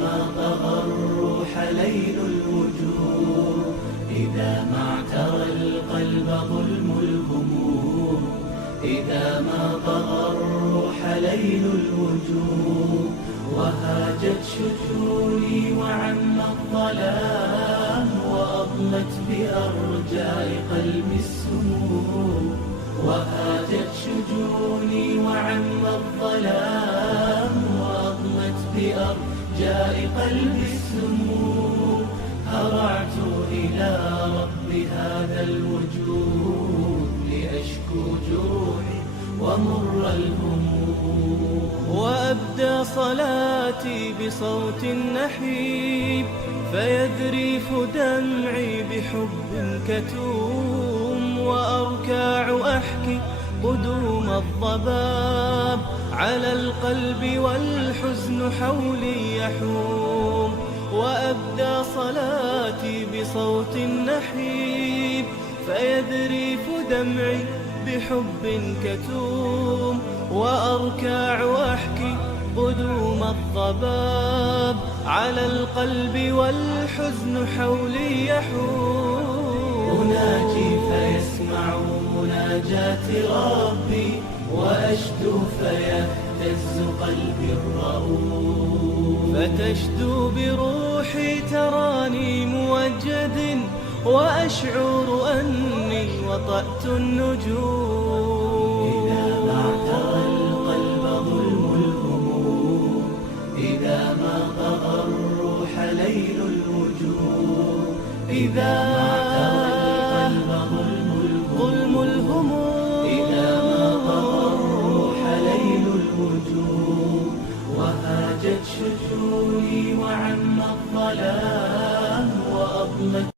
ما طغى الروح ليل الوجود، إذا ما اعترى القلب ظلم الهموم، إذا ما طغى الروح ليل الوجود، وهاجت شجوني وعم الظلام، وأضمت بأرجاء قلبي السموم، وهاجت شجوني وعم الظلام، وأضمت بأرجاء قلبي السموم، هرعت إلى رب هذا الوجود لأشكو جروحي ومر الهموم، وأبدى صلاتي بصوت نحيب، فيذريف دمعي بحب كتوم، وأركع أحكي قدوم الضباب على القلب والحزن حولي يحوم، وأبدى صلاتي بصوت نحيب، فيذريف دمعي بحب كتوم، وأركع وأحكي قدوم الضباب على القلب والحزن حولي يحوم. أناجي فيسمع مناجاتي ربي، وأشدو فيهتز قلبي الرؤوف، فتشدو بروحي تراني موجد، وأشعر أني وطأت النجوم. إذا ما اعترى القلب ظلم الهموم، إذا ما طغى الروح ليل الوجود، إذا ما اعترى القلب ظلم الهموم، إذا ما طغى الروح ليل الوجود، وهاجت شجوني وعم الظلام، وأضمت